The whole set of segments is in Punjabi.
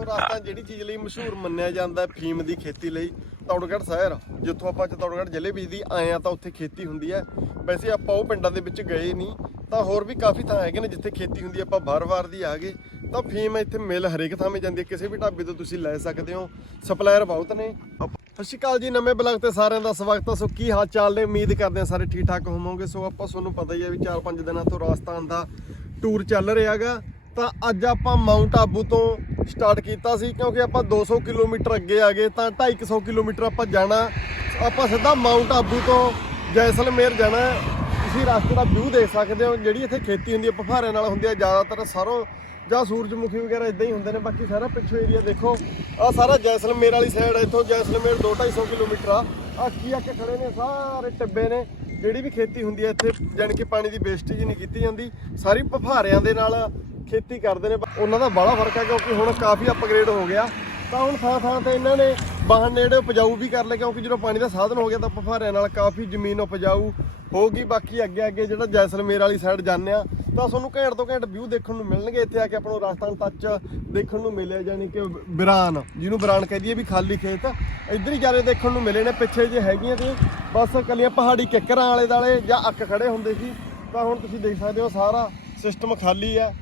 ਦੇਖੋ ਰਾਜਸਥਾਨ ਜਿਹੜੀ ਚੀਜ਼ ਲਈ ਮਸ਼ਹੂਰ ਮੰਨਿਆ ਜਾਂਦਾ ਹੈ ਫੀਮ ਦੀ ਖੇਤੀ ਲਈ, ਤੌੜਗੜ੍ਹ ਸ਼ਹਿਰ, ਜਿੱਥੋਂ ਆਪਾਂ ਚਤੌੜਗੜ੍ਹ ਜ਼ਿਲ੍ਹੇ ਵਿੱਚ ਦੀ ਆਏ ਆ ਤਾਂ ਉੱਥੇ ਖੇਤੀ ਹੁੰਦੀ ਹੈ। ਵੈਸੇ ਆਪਾਂ ਉਹ ਪਿੰਡਾਂ ਦੇ ਵਿੱਚ ਗਏ ਨਹੀਂ, ਤਾਂ ਹੋਰ ਵੀ ਕਾਫੀ ਥਾਂ ਹੈਗੇ ਨੇ ਜਿੱਥੇ ਖੇਤੀ ਹੁੰਦੀ ਆਪਾਂ ਵਾਰ-ਵਾਰ ਦੀ ਆ ਗਏ। ਤਾਂ ਫੀਮ ਇੱਥੇ ਮਿਲ ਹਰੇਕ ਥਾਂ 'ਤੇ ਜਾਂਦੀ ਹੈ, ਕਿਸੇ ਵੀ ਢਾਬੇ ਤੋਂ ਤੁਸੀਂ ਲੈ ਸਕਦੇ ਹੋ। ਸਪਲਾਇਰ ਬਹੁਤ ਨੇ। ਸਤਿ ਸ਼੍ਰੀ ਅਕਾਲ ਜੀ, ਨਵੇਂ ਬਲੌਗ ਤੇ ਸਾਰਿਆਂ ਦਾ ਸਵਾਗਤ ਹੈ। ਸੋ ਕੀ ਹਾਲ ਚਾਲ ਨੇ? ਉਮੀਦ ਕਰਦੇ ਹਾਂ ਸਾਰੇ ਠੀਕ ਠਾਕ ਹੋਵੋਗੇ। ਸੋ ਆਪਾਂ ਤੁਹਾਨੂੰ ਪਤਾ ਹੀ ਹੈ ਵੀ 4-5 ਦਿਨਾਂ ਤੋਂ ਰਾਜਸਥਾਨ ਦਾ ਟੂਰ ਚੱਲ ਰਿਹਾਗਾ ਤਾਂ ਅੱਜ ਆਪਾਂ ਮਾਊਂਟ ਆਬੂ ਤੋਂ ਸਟਾਰਟ ਕੀਤਾ ਸੀ, ਕਿਉਂਕਿ ਆਪਾਂ 200 ਕਿਲੋਮੀਟਰ ਅੱਗੇ ਆ ਗਏ, ਤਾਂ 250 ਕਿਲੋਮੀਟਰ ਆਪਾਂ ਜਾਣਾ। ਆਪਾਂ ਸਿੱਧਾ ਮਾਊਂਟ ਆਬੂ ਤੋਂ ਜੈਸਲਮੇਰ ਜਾਣਾ। ਤੁਸੀਂ ਰਸਤੇ ਦਾ ਵਿਊ ਦੇਖ ਸਕਦੇ ਹੋ, ਜਿਹੜੀ ਇੱਥੇ ਖੇਤੀ ਹੁੰਦੀ ਹੈ ਪਹਾੜਾਂ ਨਾਲ ਹੁੰਦੀ ਹੈ ਜ਼ਿਆਦਾਤਰ ਸਰੋਂ ਜਾਂ ਸੂਰਜਮੁਖੀ ਵਗੈਰਾ ਇਦਾਂ ਹੀ ਹੁੰਦੇ ਨੇ। ਬਾਕੀ ਸਾਰਾ ਪਿੱਛੋਂ ਏਰੀਆ ਦੇਖੋ। ਆ ਸਾਰਾ ਜੈਸਲਮੇਰ ਵਾਲੀ ਸਾਈਡ ਹੈ ਇੱਥੋਂ ਜੈਸਲਮੇਰ 2-250 ਕਿਲੋਮੀਟਰ ਆ। ਆ ਕੀ ਆ ਕੇ ਖੜੇ ਨੇ? ਸਾਰੇ ਟਿੱਬੇ ਨੇ। ਜਿਹੜੀ ਵੀ ਖੇਤੀ ਹੁੰਦੀ ਹੈ ਇੱਥੇ, ਜਾਣੀ ਕਿ ਪਾਣੀ ਦੀ ਵੇਸਟੇਜ ਨਹੀਂ ਕੀਤੀ ਜਾਂਦੀ। ਸਾਰੀ ਪਹਾੜਿਆਂ ਦੇ ਨਾਲ ਖੇਤੀ ਕਰਦੇ ਨੇ ਉਹਨਾਂ ਦਾ ਬੜਾ ਫ਼ਰਕ ਹੈ ਕਿਉਂਕਿ ਹੁਣ ਕਾਫੀ ਅਪਗ੍ਰੇਡ ਹੋ ਗਿਆ। ਤਾਂ ਹੁਣ ਥਾਂ ਥਾਂ ਤੇ ਇਹਨਾਂ ਨੇ ਬਾਹਰ ਨੇੜੇ ਉਪਜਾਊ ਵੀ ਕਰ ਲਿਆ ਕਿਉਂਕਿ ਜਦੋਂ ਪਾਣੀ ਦਾ ਸਾਧਨ ਹੋ ਗਿਆ ਤਾਂ ਪਹਾੜਿਆਂ ਨਾਲ ਕਾਫੀ ਜ਼ਮੀਨ ਉਪਜਾਊ ਹੋਗੀ ਬਾਕੀ ਅੱਗੇ ਅੱਗੇ ਜਿਹੜਾ ਜੈਸਲਮੇਰ ਵਾਲੀ ਸਾਈਡ ਜਾਂਦੇ ਆ ਤਾਂ ਤੁਹਾਨੂੰ ਘੈਂਟ ਤੋਂ ਘੈਂਟ ਵਿਊ ਦੇਖਣ ਨੂੰ ਮਿਲਣਗੇ। ਇੱਥੇ ਆ ਕੇ ਆਪਾਂ ਨੂੰ ਰਾਜਸਥਾਨ ਟੱਚ ਦੇਖਣ ਨੂੰ ਮਿਲਿਆ ਜਾਨੀ ਕਿ ਬਿਰਾਨ, ਜਿਹਨੂੰ ਬਿਰਾਨ ਕਹਿ ਦਈਏ ਵੀ ਖਾਲੀ ਖੇਤ। ਇੱਧਰ ਹੀ ਜ਼ਿਆਦਾ ਦੇਖਣ ਨੂੰ ਮਿਲੇ ਨੇ, ਪਿੱਛੇ ਜੇ ਹੈਗੀਆਂ ਤੇ ਬਸ ਕੱਲੀਆਂ ਪਹਾੜੀ ਕਿੱਕਰਾਂ ਵਾਲੇ ਦਾਲੇ ਜਾਂ ਅੱਕ ਖੜੇ ਹੁੰਦੇ ਸੀ। ਤਾਂ ਹੁਣ ਤੁਸੀਂ ਦੇਖ ਸਕਦੇ ਹੋ ਸਾਰਾ ਸਿਸਟਮ ਖਾਲੀ ਹੈ।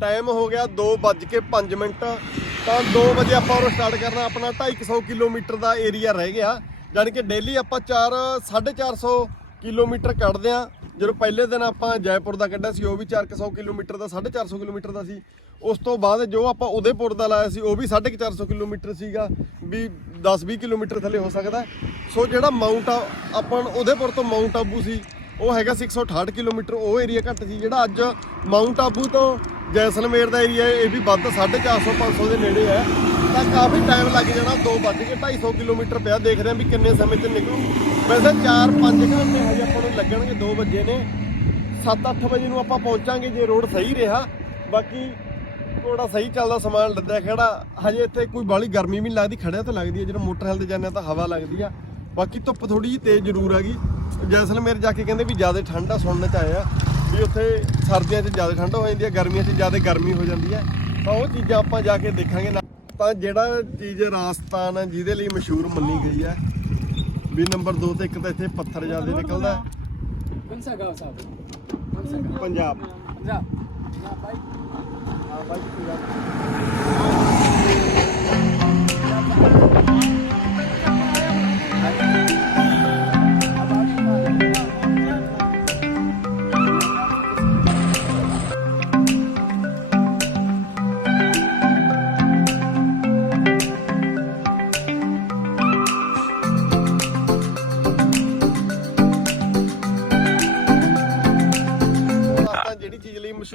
ਟਾਈਮ ਹੋ ਗਿਆ 2:05 ਮਿੰਟ। ਤਾਂ 2 ਵਜੇ ਆਪਾਂ ਉਹ ਸਟਾਰਟ ਕਰਨਾ, ਆਪਣਾ 250 ਕਿਲੋਮੀਟਰ ਦਾ ਏਰੀਆ ਰਹਿ ਗਿਆ। ਯਾਨੀ ਕਿ ਡੇਲੀ ਆਪਾਂ 4 450 ਕਿਲੋਮੀਟਰ ਕੱਢਦੇ ਆ ਜਦੋਂ ਪਹਿਲੇ ਦਿਨ ਆਪਾਂ ਜੈਪੁਰ ਦਾ ਕੱਢਿਆ ਸੀ, ਉਹ ਵੀ 400 ਕਿਲੋਮੀਟਰ ਦਾ 450 ਕਿਲੋਮੀਟਰ ਦਾ ਸੀ। ਉਸ ਤੋਂ ਬਾਅਦ ਜੋ ਆਪਾਂ ਉਦੇਪੁਰ ਦਾ ਲਾਇਆ ਸੀ, ਉਹ ਵੀ 450 ਕਿਲੋਮੀਟਰ ਸੀਗਾ। ਵੀ 10-20 ਕਿਲੋਮੀਟਰ ਥੱਲੇ ਹੋ ਸਕਦਾ। ਸੋ ਜਿਹੜਾ ਮਾਊਂਟ ਆਪਾਂ ਨੂੰ ਉਦੇਪੁਰ ਤੋਂ ਮਾਊਂਟ ਆਬੂ ਸੀ, ਉਹ ਹੈਗਾ 668 ਕਿਲੋਮੀਟਰ, ਉਹ ਏਰੀਆ ਘੱਟ ਸੀ। ਜਿਹੜਾ ਅੱਜ ਮਾਊਂਟ ਆਬੂ ਤੋਂ ਜੈਸਲਮੇਰ ਦਾ ਏਰੀਆ ਇਹ ਵੀ ਵੱਧ 450 500 ਦੇ ਨੇੜੇ ਹੈ। ਤਾਂ ਕਾਫੀ ਟਾਈਮ ਲੱਗ ਜਾਣਾ 2 ਵੱਜ ਕੇ 250 ਕਿਲੋਮੀਟਰ ਪਿਆ। ਦੇਖਦੇ ਹਾਂ ਵੀ ਕਿੰਨੇ ਸਮੇਂ 'ਚ ਨਿਕਲੂ। ਵੈਸੇ 4-5 ਘੰਟੇ ਹਜੇ ਆਪਾਂ ਨੂੰ ਲੱਗਣਗੇ 2 ਵਜੇ ਨੇ। 7-8 ਵਜੇ ਨੂੰ ਆਪਾਂ ਪਹੁੰਚਾਂਗੇ ਜੇ ਰੋਡ ਸਹੀ ਰਿਹਾ। ਬਾਕੀ ਥੋੜਾ ਸਹੀ ਚੱਲਦਾ, ਸਮਾਨ ਲੱਦਿਆ ਖੜਾ। ਹਜੇ ਇੱਥੇ ਕੋਈ ਬਾਲੀ ਗਰਮੀ ਵੀ ਨਹੀਂ ਲੱਗਦੀ, ਖੜਿਆ ਤਾਂ ਲੱਗਦੀ ਹੈ। ਜਦੋਂ ਮੋਟਰਸਾਈਕਲ ਤੇ ਜਾਂਦੇ ਆ ਤਾਂ ਹਵਾ ਲੱਗਦੀ ਆ। ਬਾਕੀ ਧੁੱਪ ਥੋੜੀ ਜਿਹੀ ਤੇਜ਼ ਜ਼ਰੂਰ ਹੈਗੀ। ਜੈਸਲਮੇਰ ਜਾ ਕੇ ਕਹਿੰਦੇ ਵੀ ਜ਼ਿਆਦਾ ਠੰਡ ਆ, ਸੁਣਨ ਚ ਆਇਆ ਵੀ ਉੱਥੇ ਸਰਦੀਆਂ 'ਚ ਜ਼ਿਆਦਾ ਠੰਡ ਹੋ ਜਾਂਦੀ ਹੈ ਗਰਮੀਆਂ 'ਚ ਜ਼ਿਆਦਾ ਗਰਮੀ ਹੋ ਜਾਂਦੀ ਹੈ। ਤਾਂ ਉਹ ਚੀਜ਼ਾਂ ਆਪਾਂ ਜਾ ਕੇ ਦੇਖਾਂਗੇ। ਨਾ ਤਾਂ ਜਿਹੜਾ ਚੀਜ਼ ਰਾਜਸਥਾਨ ਜਿਹਦੇ ਲਈ ਮਸ਼ਹੂਰ ਮੰਨੀ ਗਈ ਹੈ ਵੀ ਨੰਬਰ 2 ਤੇ ਇੱਕ ਤਾਂ ਇੱਥੇ ਪੱਥਰ ਜ਼ਿਆਦਾ ਨਿਕਲਦਾ ਪੰਜਾਬ।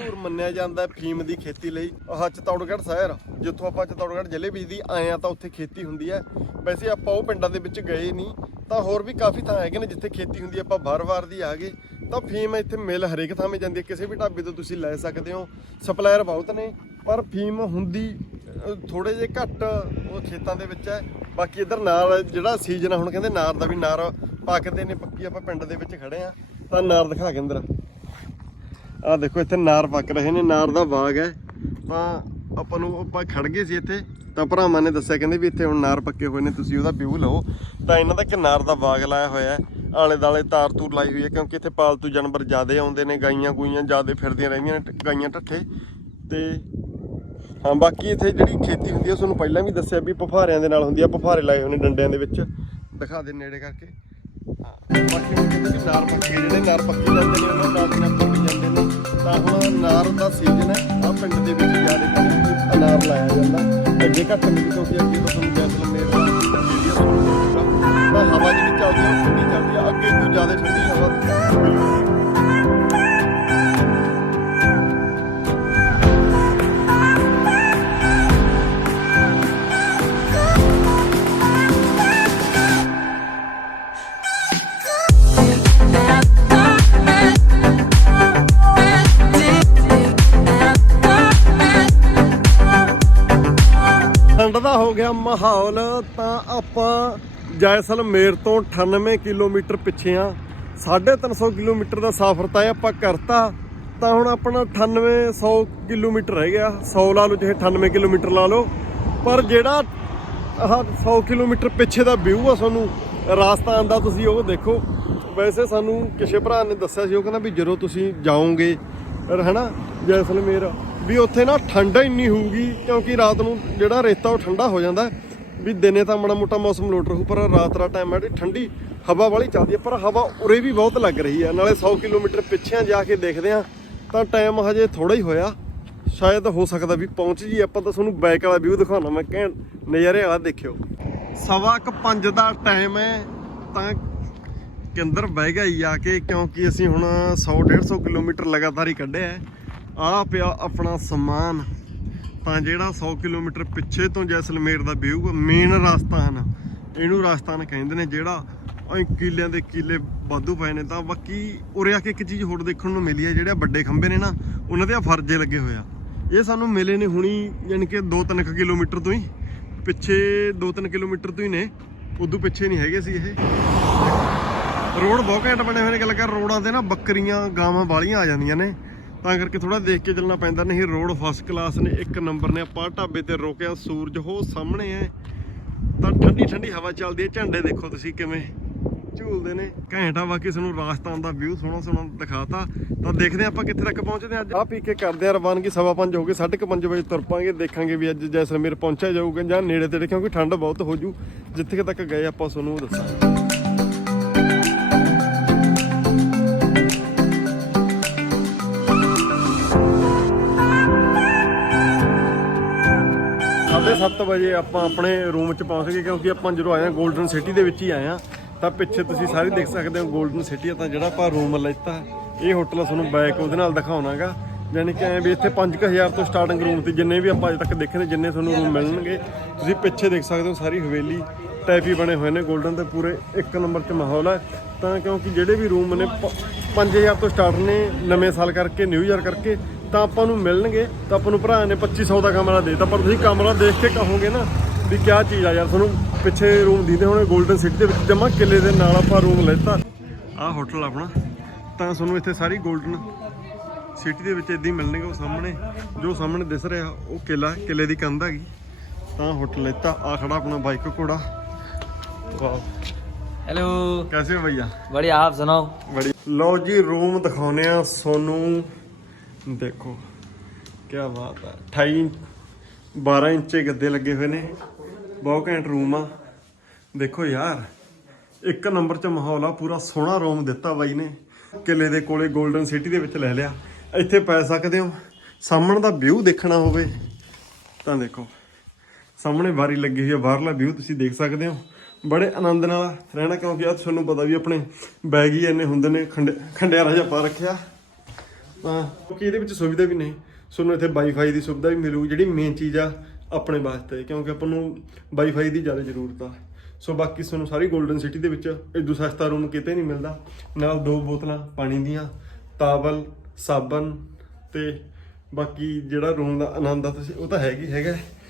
ਮਸ਼ਹੂਰ ਮੰਨਿਆ ਜਾਂਦਾ ਹੈ ਫੀਮ ਦੀ ਖੇਤੀ ਲਈ। ਆਹ ਚਤੌੜਗੜ੍ਹ ਸ਼ਹਿਰ, ਜਿੱਥੋਂ ਆਪਾਂ ਚਤੌੜਗੜ੍ਹ ਜ਼ਿਲ੍ਹੇ ਵਿੱਚ ਦੀ ਆਏ ਆ ਤਾਂ ਉੱਥੇ ਖੇਤੀ ਹੁੰਦੀ ਹੈ। ਵੈਸੇ ਆਪਾਂ ਉਹ ਪਿੰਡਾਂ ਦੇ ਵਿੱਚ ਗਏ ਨਹੀਂ, ਤਾਂ ਹੋਰ ਵੀ ਕਾਫੀ ਥਾਂ ਹੈਗੇ ਨੇ ਜਿੱਥੇ ਖੇਤੀ ਹੁੰਦੀ ਹੈ। ਆਪਾਂ ਵਾਰ-ਵਾਰ ਦੀ ਆ ਗਏ, ਤਾਂ ਫੀਮ ਇੱਥੇ ਮਿਲ ਹਰੇਕ ਥਾਂ 'ਤੇ ਜਾਂਦੀ ਹੈ। ਕਿਸੇ ਵੀ ਢਾਬੇ ਤੋਂ ਤੁਸੀਂ ਲੈ ਸਕਦੇ ਹੋ। ਸਪਲਾਇਰ ਬਹੁਤ ਨੇ, ਪਰ ਫੀਮ ਹੁੰਦੀ ਥੋੜੇ ਜਿਹੇ ਘੱਟ ਉਹ ਖੇਤਾਂ ਦੇ ਵਿੱਚ ਹੈ। ਬਾਕੀ ਇਧਰ ਨਾਰ ਜਿਹੜਾ ਸੀਜ਼ਨ ਆ, ਹੁਣ ਕਹਿੰਦੇ ਨਾਰ ਦਾ ਵੀ ਨਾਰ ਪੱਕਦੇ ਨੇ, ਪੱਕੀ ਆਪਾਂ ਪਿੰਡ ਦੇ ਵਿੱਚ ਖੜੇ ਆ ਤਾਂ ਨਾਰ ਦਿਖਾ ਕੇ ਅੰਦਰ। ਆ ਦੇਖੋ, ਇੱਥੇ ਨਾਰ ਪੱਕ ਰਹੇ ਨੇ, ਨਾਰ ਦਾ ਬਾਗ ਹੈ। ਤਾਂ ਆਪਾਂ ਨੂੰ, ਆਪਾਂ ਖੜ ਗਏ ਸੀ ਇੱਥੇ। ਤਾਂ ਭਰਾਵਾਂ ਨੇ ਦੱਸਿਆ, ਕਹਿੰਦੇ ਵੀ ਇੱਥੇ ਹੁਣ ਨਾਰ ਪੱਕੇ ਹੋਏ ਨੇ, ਤੁਸੀਂ ਉਹਦਾ ਵਿਊ ਲਓ। ਤਾਂ ਇਹਨਾਂ ਦਾ ਇੱਕ ਨਾਰ ਦਾ ਬਾਗ ਲਾਇਆ ਹੋਇਆ ਹੈ। ਆਲੇ ਦਾਲੇ ਤਾਰ ਤੂਰ ਲਾਈ ਹੋਈ ਹੈ, ਕਿਉਂਕਿ ਇੱਥੇ ਪਾਲਤੂ ਜਾਨਵਰ ਜ਼ਿਆਦੇ ਆਉਂਦੇ ਨੇ, ਗਾਈਆਂ ਗੂਈਆਂ ਜ਼ਿਆਦੇ ਫਿਰਦੀਆਂ ਰਹਿੰਦੀਆਂ ਨੇ ਗਾਈਆਂ ਢੱਠੇ। ਤੇ ਹਾਂ, ਬਾਕੀ ਇੱਥੇ ਜਿਹੜੀ ਖੇਤੀ ਹੁੰਦੀ ਹੈ ਤੁਹਾਨੂੰ ਪਹਿਲਾਂ ਵੀ ਦੱਸਿਆ ਵੀ ਪਫਾਰਿਆਂ ਦੇ ਨਾਲ ਹੁੰਦੀ ਆ ਪਫਾਰੇ ਲਾਏ ਹੋਏ ਨੇ ਡੰਡਿਆਂ ਦੇ ਵਿੱਚ। ਦਿਖਾ ਦੇ ਨੇੜੇ ਕਰਕੇ। ਬਾਕੀ ਹੁਣ ਕਹਿੰਦੇ ਵੀ ਨਾਰ ਪੱਕੇ ਜਿਹੜੇ ਨਾਰ ਪੱਕੇ ਜਾਂਦੇ ਨੇ ਉਹਨਾਂ ਨਾਲ ਦੀਆਂ ਪੱਕ ਜਾਂਦੇ ਨੇ। ਤਾਂ ਹੁਣ ਨਾਰ ਦਾ ਸੀਜ਼ਨ ਹੈ ਆ ਪਿੰਡ ਦੇ ਵਿੱਚ ਜ਼ਿਆਦਾ ਕਰਕੇ ਅਨਾਰ ਲਾਇਆ ਜਾਂਦਾ। ਅੱਗੇ ਘੱਟ ਨਹੀਂ ਕਿਉਂਕਿ ਅੱਗੇ ਤਾਂ ਦਾ ਮਾਹੌਲ ਤਾਂ ਆਪਾਂ ਜੈਸਲਮੇਰ ਤੋਂ 98 ਕਿਲੋਮੀਟਰ ਪਿੱਛੇ ਆ। 350 ਕਿਲੋਮੀਟਰ ਦਾ ਸਫ਼ਰ ਤਾਂ ਆਪਾਂ ਕਰਤਾ। ਤਾਂ ਹੁਣ ਆਪਣਾ 98 100 ਕਿਲੋਮੀਟਰ ਰਹਿ ਗਿਆ। 100 ਲਾ ਲਓ ਚਾਹੇ 98 ਕਿਲੋਮੀਟਰ ਲਾ ਲਓ। ਪਰ ਜਿਹੜਾ ਆਹ 100 ਕਿਲੋਮੀਟਰ ਪਿੱਛੇ ਦਾ ਵਿਊ ਆ ਤੁਹਾਨੂੰ ਰਾਜਸਥਾਨ ਦਾ ਤੁਸੀਂ ਉਹ ਦੇਖੋ। ਵੈਸੇ ਸਾਨੂੰ ਕਿਸੇ ਭਰਾ ਨੇ ਦੱਸਿਆ ਸੀ, ਉਹ ਕਹਿੰਦਾ ਵੀ ਜਦੋਂ ਤੁਸੀਂ ਜਾਓਗੇ ਪਰ ਹਨਾ ਜੈਸਲਮੇਰ ਵੀ ਉੱਥੇ ਨਾ ਠੰਡਾ ਇੰਨੀ ਹੋਊਗੀ ਕਿਉਂਕਿ ਰਾਤ ਨੂੰ ਜਿਹੜਾ ਰੇਤਾ ਉਹ ਠੰਡਾ ਹੋ ਜਾਂਦਾ ਵੀ ਦਿਨੇ ਤਾਂ ਮਾੜਾ ਮੋਟਾ ਮੌਸਮ ਲੋਟ ਰਹੂ, ਪਰ ਰਾਤ ਦਾ ਟਾਈਮ ਹੈ ਜਿਹੜੀ ਠੰਡੀ ਹਵਾ ਵਾਲੀ ਚੱਲਦੀ ਹੈ, ਪਰ ਹਵਾ ਉਰੇ ਵੀ ਬਹੁਤ ਲੱਗ ਰਹੀ ਹੈ। ਨਾਲੇ 100 ਕਿਲੋਮੀਟਰ ਪਿੱਛੇ ਜਾ ਕੇ ਦੇਖਦੇ ਆ ਤਾਂ ਟਾਈਮ ਹਜੇ ਥੋੜਾ ਹੀ ਹੋਇਆ। ਸ਼ਾਇਦ ਹੋ ਸਕਦਾ ਵੀ ਪਹੁੰਚ ਜੀ ਆਪਾਂ ਤਾਂ ਤੁਹਾਨੂੰ ਬੈਕ ਵਾਲਾ ਵਿਊ ਦਿਖਾਉਣਾ, ਮੈਂ ਕਹਿਣ ਨਜ਼ਾਰੇ ਵਾਲਾ ਦੇਖਿਓ। ਸਵਾ ਕ 5 ਦਾ ਟਾਈਮ ਹੈ, ਤਾਂ ਕੇਂਦਰ ਬਹਿ ਗਿਆ ਹੀ ਆ ਕੇ, ਕਿਉਂਕਿ ਅਸੀਂ ਹੁਣ 100 150 ਕਿਲੋਮੀਟਰ ਲਗਾਤਾਰ ਹੀ ਕੱਢਿਆ ਆ ਪਿਆ ਆਪਣਾ ਸਮਾਨ। ਤਾਂ ਜਿਹੜਾ 100 ਕਿਲੋਮੀਟਰ ਪਿੱਛੇ ਤੋਂ ਜੈਸਲਮੇਰ ਦਾ ਵਿਊ ਮੇਨ ਰਾਜਸਥਾਨ ਇਹਨੂੰ ਰਾਜਸਥਾਨ ਕਹਿੰਦੇ ਨੇ ਜਿਹੜਾ ਐਂ ਕਿੱਲਿਆਂ ਦੇ ਕਿਲੇ ਵਾਧੂ ਪਏ ਨੇ। ਤਾਂ ਬਾਕੀ ਉਰੇ ਆ ਕੇ ਇੱਕ ਚੀਜ਼ ਹੋਰ ਦੇਖਣ ਨੂੰ ਮਿਲੀ ਹੈ ਜਿਹੜੇ ਵੱਡੇ ਖੰਭੇ ਨੇ ਨਾ, ਉਹਨਾਂ ਦੇ ਆ ਫਰਜੇ ਲੱਗੇ ਹੋਇਆ ਇਹ ਸਾਨੂੰ ਮਿਲੇ ਨੇ ਹੁਣੀ, ਯਾਨੀ ਕਿ 2-3 ਕਿਲੋਮੀਟਰ ਤੋਂ ਹੀ। ਪਿੱਛੇ 2-3 ਕਿਲੋਮੀਟਰ ਤੋਂ ਹੀ ਨੇ। ਉਦੋਂ ਪਿੱਛੇ ਨਹੀਂ ਹੈਗੇ ਸੀ ਇਹ। ਰੋਡ ਬਹੁਤ ਘੈਂਟ ਬਣੇ ਹੋਏ ਨੇ। ਗੱਲ ਕਰ, ਰੋਡਾਂ ਤੇ ਨਾ ਬੱਕਰੀਆਂ, ਗਾਵਾਂ ਵਾਲੀਆਂ ਆ ਜਾਂਦੀਆਂ ਨੇ। ਤਾਂ ਕਰਕੇ ਥੋੜਾ ਦੇਖ ਕੇ ਚੱਲਣਾ ਪੈਂਦਾ, ਨਹੀਂ ਰੋਡ ਫਸਟ ਕਲਾਸ ਨੇ ਇੱਕ ਨੰਬਰ ਨੇ, ਆਪਾਂ ਢਾਬੇ ਤੇ ਰੋਕਿਆ, ਸੂਰਜ ਹੋ ਸਾਹਮਣੇ ਹੈ। ਤਾਂ ਠੰਡੀ ਠੰਡੀ ਹਵਾ ਚੱਲਦੀ ਹੈ, ਝੰਡੇ ਦੇਖੋ ਤੁਸੀਂ ਕਿਵੇਂ ਝੂਲਦੇ ਨੇ। ਘੈਂਟ ਬਾਕੀ ਤੁਹਾਨੂੰ ਰਾਜਸਥਾਨ ਦਾ ਵਿਊ ਸੋਹਣਾ ਸੋਹਣਾ ਦਿਖਾਤਾ। ਤਾਂ ਦੇਖਦੇ ਹਾਂ ਆਪਾਂ ਕਿੱਥੇ ਤੱਕ ਪਹੁੰਚਦੇ ਹਾਂ ਅੱਜ। ਆ ਪੀ ਕੇ ਕਰਦੇ ਆ ਰਵਾਨਗੀ, ਸਵਾ ਪੰਜ ਹੋ ਗਏ 5:30 ਵਜੇ ਤੁਰ ਪਾਂਗੇ, ਦੇਖਾਂਗੇ ਵੀ ਅੱਜ ਜੈਸਲਮੇਰ ਪਹੁੰਚਿਆ ਜਾਊਗਾ ਜਾਂ ਨੇੜੇ ਤੇੜੇ, ਕਿਉਂਕਿ ਠੰਡ ਬਹੁਤ ਹੋ ਜੂ। ਜਿੱਥੇ ਤੱਕ ਗਏ ਆਪਾਂ ਤੁਹਾਨੂੰ ਦੱਸਾਂਗੇ। 7:30 ਵਜੇ ਆਪਾਂ ਆਪਣੇ ਰੂਮ 'ਚ ਪਹੁੰਚ ਗਏ ਕਿਉਂਕਿ ਆਪਾਂ ਜਦੋਂ ਆਏ ਆ ਗੋਲਡਨ ਸਿਟੀ ਦੇ ਵਿੱਚ ਹੀ ਆਏ ਆ ਤਾਂ ਪਿੱਛੇ ਤੁਸੀਂ ਸਾਰੇ ਦੇਖ ਸਕਦੇ ਹੋ ਗੋਲਡਨ ਸਿਟੀ ਆ ਤਾਂ ਜਿਹੜਾ ਆਪਾਂ ਰੂਮ ਲੈਤਾ ਇਹ ਹੋਟਲ ਤੁਹਾਨੂੰ ਬੈਕ ਉਹਦੇ ਨਾਲ ਦਿਖਾਉਣਾਗਾ। ਯਾਨੀ ਕਿ ਐਵੇਂ ਵੀ ਇੱਥੇ 5000 ਤੋਂ ਸਟਾਰਟਿੰਗ ਰੂਮ ਤੇ ਜਿੰਨੇ ਵੀ ਆਪਾਂ ਅਜੇ ਤੱਕ ਦੇਖੇ ਨੇ, ਜਿੰਨੇ ਤੁਹਾਨੂੰ ਰੂਮ ਮਿਲਣਗੇ। ਤੁਸੀਂ ਪਿੱਛੇ ਦੇਖ ਸਕਦੇ ਹੋ ਸਾਰੀ ਹਵੇਲੀ ਟੈਪੀ ਬਣੇ ਹੋਏ ਨੇ ਗੋਲਡਨ ਤੇ ਪੂਰੇ ਇੱਕ ਨੰਬਰ ਤੇ ਮਾਹੌਲ ਹੈ ਤਾਂ ਕਿਉਂਕਿ ਜਿਹੜੇ ਵੀ ਰੂਮ ਨੇ 5000 ਤੋਂ ਸਟਾਰਟ ਨੇ, ਨਵੇਂ ਸਾਲ ਕਰਕੇ ਨਿਊ ਈਅਰ ਕਰਕੇ ਤਾਂ ਆਪਾਂ ਨੂੰ ਮਿਲਣਗੇ ਤਾਂ ਆਪਾਂ ਨੂੰ ਭਰਾ ਨੇ 2500 ਦਾ ਕਮਰਾ ਦੇਤਾ। ਪਰ ਤੁਸੀਂ ਕਮਰਾ ਦੇਖ ਕੇ ਕਹੋਗੇ ਨਾ ਵੀ ਕਿਆ ਚੀਜ਼ ਆ ਯਾਰ ਤੁਹਾਨੂੰ ਪਿੱਛੇ ਰੂਮ ਦੀਦੇ ਹੋਣੇ 골ਡਨ ਸਿਟੀ ਦੇ ਵਿੱਚ ਜਮਾ ਕਿਲੇ ਦੇ ਨਾਲ ਆਪਾਂ ਰੂਮ ਲੈਤਾ ਆਹ ਹੋਟਲ ਆਪਣਾ ਤਾਂ ਤੁਹਾਨੂੰ ਇੱਥੇ ਸਾਰੀ ਗੋਲਡਨ ਸਿਟੀ ਦੇ ਵਿੱਚ ਇਦਾਂ ਮਿਲਣਗੇ ਉਹ ਸਾਹਮਣੇ ਜੋ ਸਾਹਮਣੇ ਦਿਸ ਰਿਹਾ ਉਹ ਕਿਲਾ ਕਿਲੇ ਦੀ ਕੰਧ ਹੈਗੀ। ਤਾਂ ਹੋਟਲ ਲੈਤਾ ਆ ਖੜਾ ਆਪਣਾ ਬਾਈਕ ਘੋੜਾ। ਵਾਓ ਹੈਲੋ ਕੈਸੇ ਹੋ ਭਈਆ? ਬੜੀ ਆਪ ਸੁਣਾਓ ਬੜੀ ਲਓ ਜੀ ਰੂਮ ਦਿਖਾਉਨੇ ਆ ਸੋਨੂੰ ਦੇਖੋ ਕੀ ਬਾਤ ਹੈ 28 12 ਇੰਚੇ ਗੱਦੇ ਲੱਗੇ ਹੋਏ ਨੇ। ਬਹੁਤ ਘੈਂਟ ਰੂਮ ਆ। ਦੇਖੋ ਯਾਰ, ਇੱਕ ਨੰਬਰ 'ਚ ਮਾਹੌਲ ਆ। ਪੂਰਾ ਸੋਹਣਾ ਰੂਮ ਦਿੱਤਾ ਬਾਈ ਨੇ। ਕਿਲੇ ਦੇ ਕੋਲੇ 골ਡਨ ਸਿਟੀ ਦੇ ਵਿੱਚ ਲੈ ਲਿਆ। ਇੱਥੇ ਪੈ ਸਕਦੇ ਹੋ। ਸਾਹਮਣੇ ਦਾ ਵਿਊ ਦੇਖਣਾ ਹੋਵੇ। ਤਾਂ ਦੇਖੋ, ਸਾਹਮਣੇ ਬਾਰੀ ਲੱਗੀ ਹੋਈ ਹੈ ਬਾਹਰਲਾ ਵਿਊ ਤੁਸੀਂ ਦੇਖ ਸਕਦੇ ਹੋ। ਬੜੇ ਆਨੰਦ ਨਾਲ ਰਹਿਣਾ, ਕਿਉਂਕਿ ਆ ਤੁਹਾਨੂੰ ਪਤਾ ਵੀ ਆਪਣੇ ਬੈਗ ਹੀ ਇੰਨੇ ਹੁੰਦੇ ਨੇ, ਖੰਡ, ਖੰਡਿਆਰਾ ਜਿਹਾ ਪਾ ਰੱਖਿਆ। ਹਾਂ। ਕਿਉਂਕਿ ਇਹਦੇ ਵਿੱਚ ਸੁਵਿਧਾ ਵੀ ਨਹੀਂ? ਤੁਹਾਨੂੰ ਇੱਥੇ ਵਾਈਫਾਈ ਦੀ ਸੁਵਿਧਾ ਵੀ ਮਿਲੂ, ਜਿਹੜੀ ਮੇਨ ਚੀਜ਼ ਆ ਆਪਣੇ ਵਾਸਤੇ, ਕਿਉਂਕਿ ਆਪਾਂ ਨੂੰ ਵਾਈਫਾਈ ਦੀ ਜ਼ਿਆਦਾ ਜ਼ਰੂਰਤ ਆ। ਸੋ ਬਾਕੀ ਤੁਹਾਨੂੰ ਸਾਰੀ 골ਡਨ ਸਿਟੀ ਦੇ ਵਿੱਚ ਇਦੋਂ ਸਸਤਾ ਰੂਮ ਕਿਤੇ ਨਹੀਂ ਮਿਲਦਾ। ਨਾਲ ਦੋ ਬੋਤਲਾਂ ਪਾਣੀ ਦੀਆਂ ਤਾਵਲ ਸਾਬਣ ਤੇ ਬਾਕੀ ਜਿਹੜਾ ਰੂਮ ਦਾ ਆਨੰਦ ਆ ਤੁਸੀਂ, ਉਹ ਤਾਂ ਹੈਗੀ, ਹੈਗਾ।